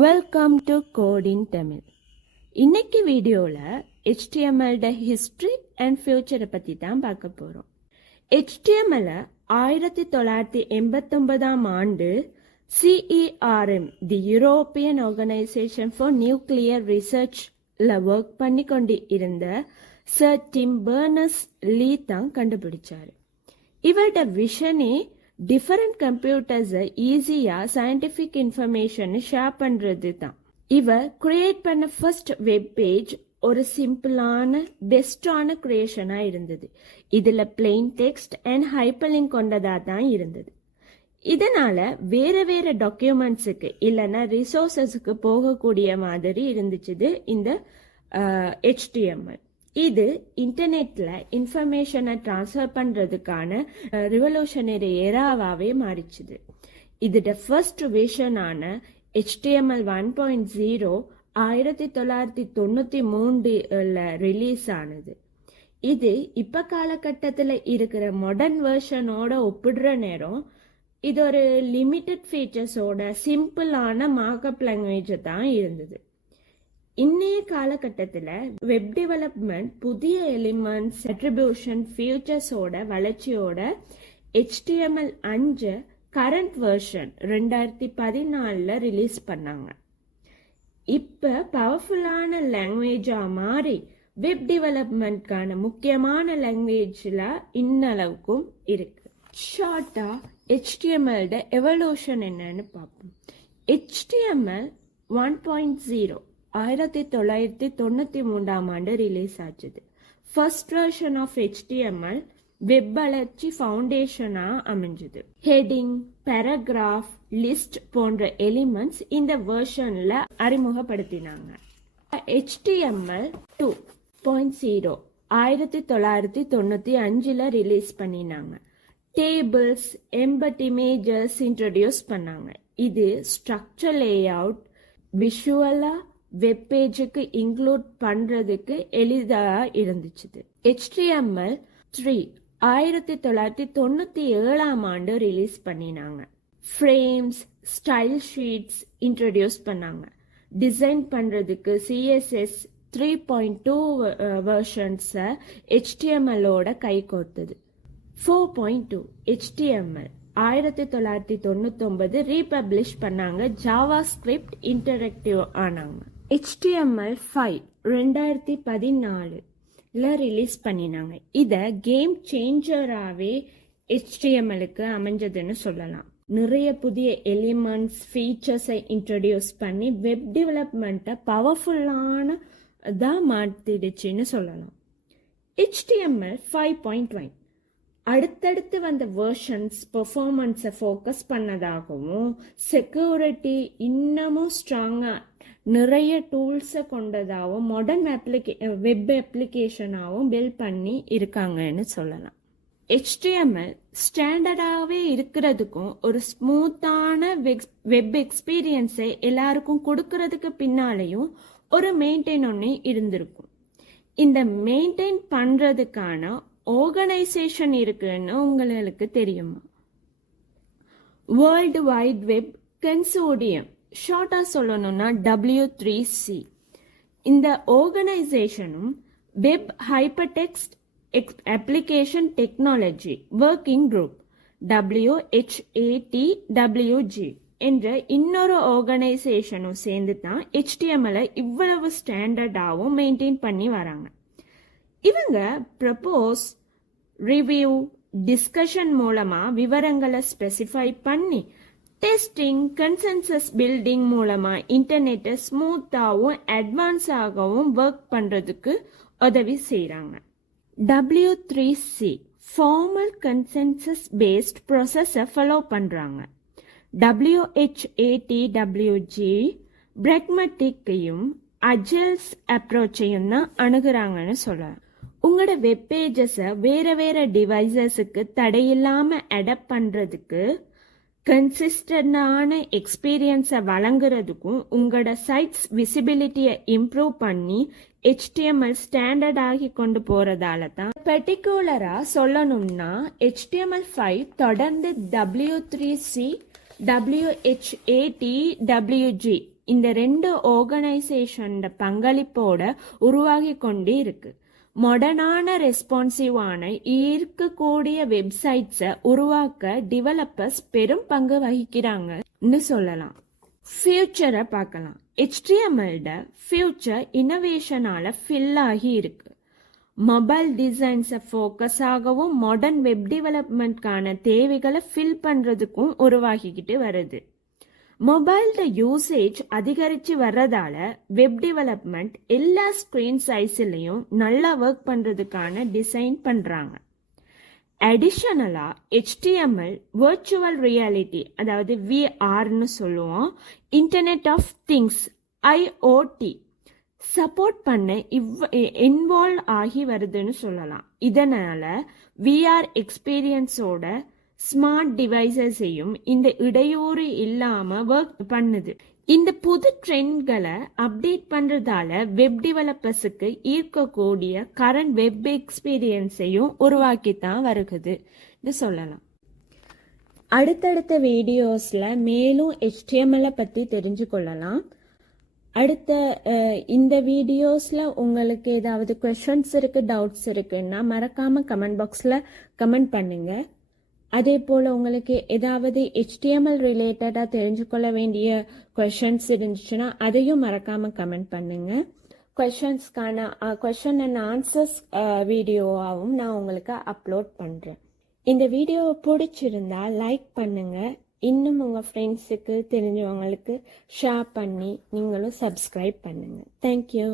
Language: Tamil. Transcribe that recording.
வெல்கம் டு கோட் இன் தமிழ். இன்னைக்கு வீடியோவில் HTML ஹிஸ்ட்ரி அண்ட் ஃபியூச்சரை பற்றி தான் பார்க்க போகிறோம். HTML 1989 ஆண்டு CERM, the European Organization for Nuclear ரிசர்ச்ல ஒர்க் பண்ணி கொண்டு இருந்த சர் டிம் பெர்னர்ஸ்-லீ தான் கண்டுபிடிச்சாரு. இவரோட விஷனே டிஃபரெண்ட் கம்ப்யூட்டர்ஸை ஈஸியாக சயின்டிஃபிக் இன்ஃபர்மேஷன் ஷேர் பண்ணுறது தான். இவர் கிரியேட் பண்ண ஃபர்ஸ்ட் வெப் பேஜ் ஒரு சிம்பிளான பெஸ்டான கிரியேஷனாக இருந்தது. இதில் பிளெயின் டெக்ஸ்ட் அண்ட் ஹைப்பர்லிங்க் கொண்டதாக தான் இருந்தது. இதனால வேற வேற டாக்குமெண்ட்ஸுக்கு இல்லைன்னா ரிசோர்ஸஸுக்கு போகக்கூடிய மாதிரி இருந்துச்சு இந்த HTML. இது இன்டர்நெட்ல இன்ஃபர்மேஷனை டிரான்ஸ்ஃபர் பண்றதுக்கான ரிவல்யூஷனரி ஏராவாவே மாறிச்சுது. இதோட ஃபர்ஸ்ட் விஷனான HTML 1.0 1993 ரிலீஸ் ஆனது. இது இப்ப காலகட்டத்தில் இருக்கிற மாடர்ன் வெர்ஷனோட ஒப்பிடுற நேரம் இது ஒரு லிமிட்டட் ஃபீச்சர்ஸோட சிம்பிளான மார்க்அப் லாங்குவேஜ் தான் இருந்தது. இன்னைய காலகட்டத்தில் வெப் டெவலப்மெண்ட் புதிய எலிமெண்ட்ஸ், அட்ரிபியூஷன், ஃபியூச்சர்ஸோட வளர்ச்சியோட HTML 5 கரண்ட் வெர்ஷன் 2014 ரிலீஸ் பண்ணாங்க. இப்போ பவர்ஃபுல்லான லாங்குவேஜாக மாறி வெப் டெவலப்மெண்ட்கான முக்கியமான லாங்குவேஜில் இன்னளவுக்கும் இருக்கு. ஷார்ட்டாக HTML எவல்யூஷன் என்னன்னு பார்ப்போம். HTML 1.0 1993 ஆண்டு ரிலீஸ் ஆச்சுது. First version of HTML web வளர்ச்சி ஃபவுண்டேஷனா அமைஞ்சது. ஹெட்டிங், பேராகிராஃப், லிஸ்ட் போன்ற எலிமெண்ட்ஸ் இந்த வெர்ஷன்ல அறிமுகப்படுத்தினாங்க. HTML 2.0 1995 ரிலீஸ் பண்ணினாங்க. டேபிள்ஸ், எம்பட் இமேஜஸ் இன்ட்ரோடியூஸ் பண்ணாங்க. இது ஸ்ட்ரக்சர் லேஅவுட் விஷுவலா வெப் பேஜுக்கு இன்க்ளூட் பண்றதுக்கு எளிதாக இருந்துச்சு. HTML 3 1997 ஆண்டு ரிலீஸ் பண்ணினாங்க. ஃப்ரேம்ஸ், ஸ்டைல் ஷீட்ஸ் இன்ட்ரோடியூஸ் பண்ணாங்க. டிசைன் பண்றதுக்கு CSS 3.2 வெர்ஷன்ஸை HTML-ஓட கை கோர்த்தது. 4.2 HTML 1999 ரீபப்ளிஷ் பண்ணாங்க. ஜாவா ஸ்கிரிப்ட் இன்டராக்டிவ் ஆனாங்க. HTML 5 2014 ரிலீஸ் பண்ணினாங்க. இதை கேம் சேஞ்சராகவே HTML-க்கு அமைஞ்சதுன்னு சொல்லலாம். நிறைய புதிய எலிமெண்ட்ஸ், ஃபீச்சர்ஸை இன்ட்ரடியூஸ் பண்ணி வெப் டெவலப்மெண்ட்டை பவர்ஃபுல்லான தான் மாற்றிடுச்சுன்னு சொல்லலாம். HTML 5.1 அடுத்தடுத்து வந்த வெர்ஷன்ஸ் பெர்ஃபார்மன்ஸை ஃபோக்கஸ் பண்ணதாகவும் செக்யூரிட்டி இன்னமும் ஸ்ட்ராங்காக நிறைய டூல்ஸை கொண்டதாகவும் மாடர்ன் வெப் அப்ளிகேஷனாகவும் பில்ட் பண்ணி இருக்காங்கன்னு சொல்லலாம். HTML ஸ்டாண்டர்டாகவே இருக்கிறதுக்கும் ஒரு ஸ்மூத்தான வெப் எக்ஸ்பீரியன்ஸை எல்லாருக்கும் கொடுக்கறதுக்கு பின்னாலேயும் ஒரு மெயின்டைன் ஒன்று இருந்திருக்கும். இந்த மெயின்டைன் பண்ணுறதுக்கான ஆர்கனைசேஷன் இருக்குன்னு உங்களுக்கு தெரியுமா? வேர்ல்டு வைட் வெப் கன்சோர்டியம், ஷார்ட்டாக சொல்லணும்னா W3C. இந்த ஆர்கனைசேஷனும் web hypertext application technology working group WHATWG என்ற இன்னொரு ஆர்கனைசேஷனும் சேர்ந்து தான் HTML இவ்வளவு ஸ்டாண்டர்டாகவும் மெயின்டைன் பண்ணி வராங்க. இவங்க ப்ரப்போஸ், ரிவ்யூ, டிஸ்கஷன் மூலமா விவரங்களை ஸ்பெசிஃபை பண்ணி டெஸ்டிங், கன்சென்சஸ் பில்டிங் மூலமா இன்டர்நெட்டை ஸ்மூத்தாகவும் அட்வான்ஸாகவும் ஒர்க் பண்றதுக்கு உதவி செய்யறாங்க. W3C ஃபார்மல் கன்சென்சஸ் பேஸ்ட் ப்ராசஸை ஃபாலோ பண்றாங்க. WHATWG பிராக்மேட்டிக்கையும் அஜைல்ஸ் அப்ரோச்சையும் தான் அணுகுறாங்கன்னு சொல்லலாம். உங்களோட வெப் பேஜஸை வேற வேற டிவைசஸுக்கு தடையில்லாம அடாப்ட் பண்றதுக்கு, கன்சிஸ்டன்டான எக்ஸ்பீரியன்ஸை வழங்குறதுக்கும், உங்களோட சைட்ஸ் விசிபிலிட்டியை இம்ப்ரூவ் பண்ணி HTML ஸ்டாண்டர்ட் ஆகி கொண்டு போறதால தான். பர்டிகுலரா சொல்லணும்னா HTML 5 தொடர்ந்து W3C, WHATWG இந்த ரெண்டு ஆர்கனைசேஷன் பங்களிப்போட உருவாகி கொண்டே இருக்கு. மாடர்னான ரெஸ்பான்சிவான ஈர்க்கக்கூடிய வெப்சைட்ஸை உருவாக்க டெவலப்பர்ஸ் பெரும் பங்கு வகிக்கிறாங்கன்னு சொல்லலாம். ஃபியூச்சரை பார்க்கலாம். HTML ஃபியூச்சர் இன்னோவேஷனால ஃபில் ஆகி இருக்கு. மொபைல் டிசைன்ஸை ஃபோக்கஸ் ஆகவும் மாடர்ன் வெப் டெவலப்மெண்ட்கான தேவைகளை ஃபில் பண்றதுக்கும் உருவாகிக்கிட்டு வருது. மொபைல் யூசேஜ் அதிகரிச்சு வர்றதால வெப் டெவலப்மெண்ட் எல்லா ஸ்கிரீன் சைஸ்லயும் நல்லா ஒர்க் பண்றதுக்கான டிசைன் பண்றாங்க. அடிஷனலா HTML வர்ச்சுவல் ரியாலிட்டி, அதாவது VR சொல்லுவோம், internet of things IoT support பண்ண இன்வால்வ் ஆகி வருதுன்னு சொல்லலாம். இதனால VR எக்ஸ்பீரியன்ஸோட ஸ்மார்ட் டிவைசஸையும் இந்த இடையூறு இல்லாம ஒர்க் பண்ணுது. இந்த புது ட்ரெண்ட்களை அப்டேட் பண்றதால வெப் டெவலப்பர்ஸுக்கு ஈர்க்கக்கூடிய கரண்ட் வெப் எக்ஸ்பீரியன்ஸையும் உருவாக்கித்தான் வருகுதுன்னு சொல்லலாம். அடுத்தடுத்த வீடியோஸ்ல மேலும் HTML பத்தி தெரிஞ்சு கொள்ளலாம். அடுத்த இந்த வீடியோஸ்ல உங்களுக்கு ஏதாவது கொஸ்டின்ஸ் இருக்கு, டவுட்ஸ் இருக்குன்னா மறக்காம கமெண்ட் பாக்ஸ்ல கமெண்ட் பண்ணுங்க. அதே போல் உங்களுக்கு ஏதாவது HTML ரிலேட்டடாக தெரிஞ்சு கொள்ள வேண்டிய கொஷின்ஸ் இருந்துச்சுன்னா அதையும் மறக்காமல் கமெண்ட் பண்ணுங்க. கொஷின் அண்ட் ஆன்சர்ஸ் வீடியோவாகவும் நான் உங்களுக்கு அப்லோட் பண்ணுறேன். இந்த வீடியோவை பிடிச்சிருந்தா லைக் பண்ணுங்க. இன்னும் உங்கள் ஃப்ரெண்ட்ஸுக்கு தெரிஞ்சவங்களுக்கு ஷேர் பண்ணி நீங்களும் சப்ஸ்கிரைப் பண்ணுங்க. தேங்க்யூ.